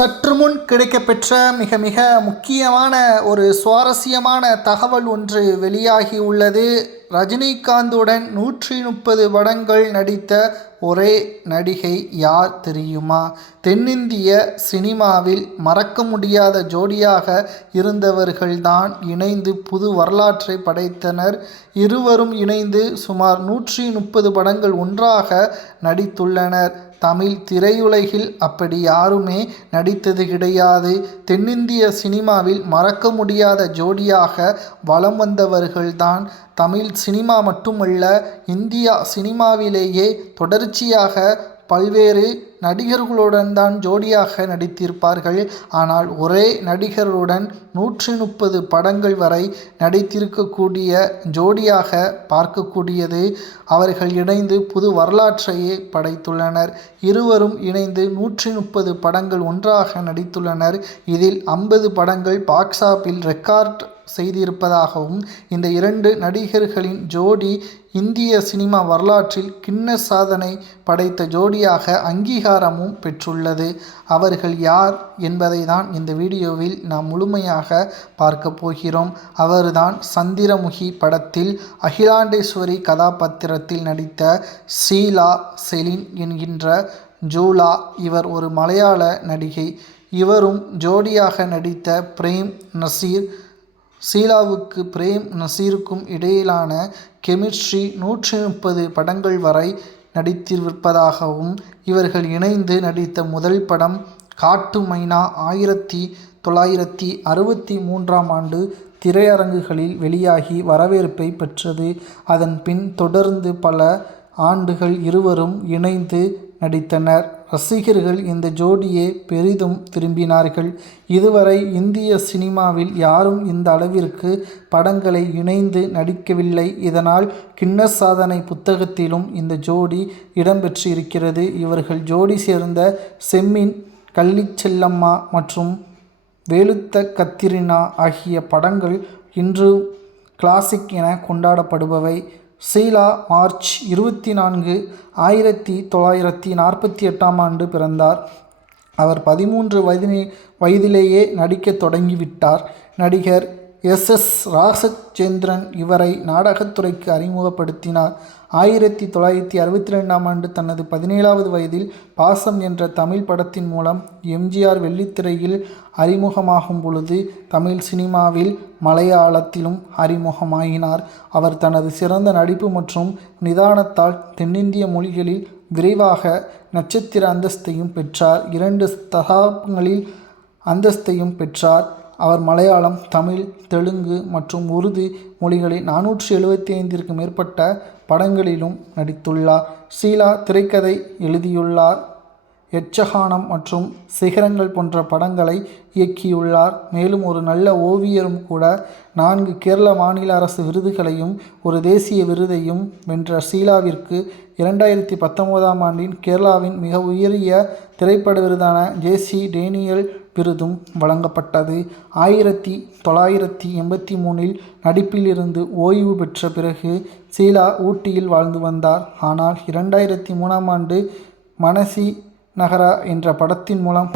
சற்று முன் கிடைக்கப்பெற்ற மிக மிக முக்கியமான ஒரு சுவாரஸ்யமான தகவல் ஒன்று வெளியாகி உள்ளது. ரஜினிகாந்துடன் நூற்றி முப்பது படங்கள் நடித்த ஒரே நடிகை யார் தெரியுமா? தென்னிந்திய சினிமாவில் மறக்க முடியாத ஜோடியாக இருந்தவர்கள்தான் இணைந்து புது வரலாற்றை படைத்தனர். இருவரும் இணைந்து சுமார் நூற்றி முப்பது படங்கள் ஒன்றாக நடித்துள்ளனர். தமிழ் திரையுலகில் அப்படி யாருமே நடித்தது கிடையாது. தென்னிந்திய சினிமாவில் மறக்க முடியாத ஜோடியாக வலம் வந்தவர்கள்தான் தமிழ் சினிமா மட்டுமல்ல இந்தியா சினிமாவிலேயே தொடர்ச்சியாக பல்வேறு நடிகர்களுடன் தான் ஜோடியாக நடித்திருப்பார்கள். ஆனால் ஒரே நடிகருடன் நூற்றி முப்பது படங்கள் வரை நடித்திருக்கக்கூடிய ஜோடியாக பார்க்கக்கூடியது அவர்கள் இணைந்து புது வரலாற்றையே படைத்துள்ளனர். இருவரும் இணைந்து நூற்றி முப்பது படங்கள் ஒன்றாக நடித்துள்ளனர். இதில் ஐம்பது படங்கள் பாக்ஸ் ஆப்பில் ரெக்கார்ட் செய்திருப்பதாகவும் இந்த இரண்டு நடிகர்களின் ஜோடி இந்திய சினிமா வரலாற்றில் கின்ன சாதனை படைத்த ஜோடியாக அங்கீகாரமும் பெற்றுள்ளது. அவர்கள் யார் என்பதை தான் இந்த வீடியோவில் நாம் முழுமையாக பார்க்க போகிறோம். அவர்தான் சந்திரமுகி படத்தில் அகிலாண்டேஸ்வரி கதாபாத்திரத்தில் நடித்த சீலா செலின் என்கின்ற ஜூலா இவர் ஒரு மலையாள நடிகை. இவரும் ஜோடியாக நடித்த பிரேம் நசீர் ஷீலாவுக்கு பிரேம் நசீருக்கும் இடையிலான கெமிஸ்ட்ரி நூற்றி முப்பது படங்கள் வரை நடித்திருப்பதாகவும் இவர்கள் இணைந்து நடித்த முதல் படம் காட்டு மைனா ஆயிரத்தி தொள்ளாயிரத்தி அறுபத்தி மூன்றாம் ஆண்டு திரையரங்குகளில் வெளியாகி வரவேற்பை பெற்றது. அதன் பின் தொடர்ந்து பல ஆண்டுகள் இருவரும் இணைந்து நடித்தனர். ரசிகர்கள் இந்த ஜோடியை பெரிதும் திரும்பினார்கள் இதுவரை இந்திய சினிமாவில் யாரும் இந்த அளவிற்கு படங்களை இணைந்து நடிக்கவில்லை. இதனால் கின்னஸ் சாதனை புத்தகத்திலும் இந்த ஜோடி இடம்பெற்றிருக்கிறது. இவர்கள் ஜோடி சேர்ந்த செம்மின் கள்ளிச்செல்லம்மா மற்றும் வேலுத்த கத்திரினா ஆகிய படங்கள் இன்று கிளாசிக் என கொண்டாடப்படுபவை. ஷீலா மார்ச் இருபத்தி நான்கு ஆயிரத்தி தொள்ளாயிரத்தி நாற்பத்தி எட்டாம் ஆண்டு பிறந்தார். அவர் பதிமூன்று வயதினே வயதிலேயே நடிக்கத் தொடங்கிவிட்டார். நடிகர் எஸ் எஸ் ராசச்சந்திரன் இவரை நாடகத்துறைக்கு அறிமுகப்படுத்தினார். ஆயிரத்தி தொள்ளாயிரத்தி அறுபத்தி ரெண்டாம் ஆண்டு தனது பதினேழாவது வயதில் பாசம் என்ற தமிழ் படத்தின் மூலம் எம்ஜிஆர் வெள்ளித்திரையில் அறிமுகமாகும் பொழுது தமிழ் சினிமாவில் மலையாளத்திலும் அறிமுகமாகினார் அவர் தனது சிறந்த நடிப்பு மற்றும் நிதானத்தால் தென்னிந்திய மொழிகளில் விரைவாக நட்சத்திர அந்தஸ்தையும் பெற்றார். இரண்டு தசாப்தங்களில் அந்தஸ்தையும் பெற்றார். அவர் மலையாளம் தமிழ் தெலுங்கு மற்றும் உருது மொழிகளில் நானூற்றி எழுபத்தி ஐந்திற்கு மேற்பட்ட படங்களிலும் நடித்துள்ளார். ஷீலா திரைக்கதை எழுதியுள்ளார். யட்சகானம் மற்றும் சிகரங்கள் போன்ற படங்களை இயக்கியுள்ளார். மேலும் ஒரு நல்ல ஓவியரும் கூட நான்கு கேரள மாநில அரசு விருதுகளையும் ஒரு தேசிய விருதையும் வென்ற ஷீலாவிற்கு இரண்டாயிரத்தி பத்தொம்போதாம் ஆண்டின் கேரளாவின் மிக உயரிய திரைப்பட விருதான ஜேசி டேனியல் விருதும் வழங்கப்பட்டது. ஆயிரத்தி தொள்ளாயிரத்தி எண்பத்தி மூணில் நடிப்பிலிருந்து ஓய்வு பெற்ற பிறகு சீலா ஊட்டியில் வாழ்ந்து வந்தார். ஆனால் இரண்டாயிரத்தி மூணாம் ஆண்டு மனசி நகரா என்ற படத்தின் மூலம்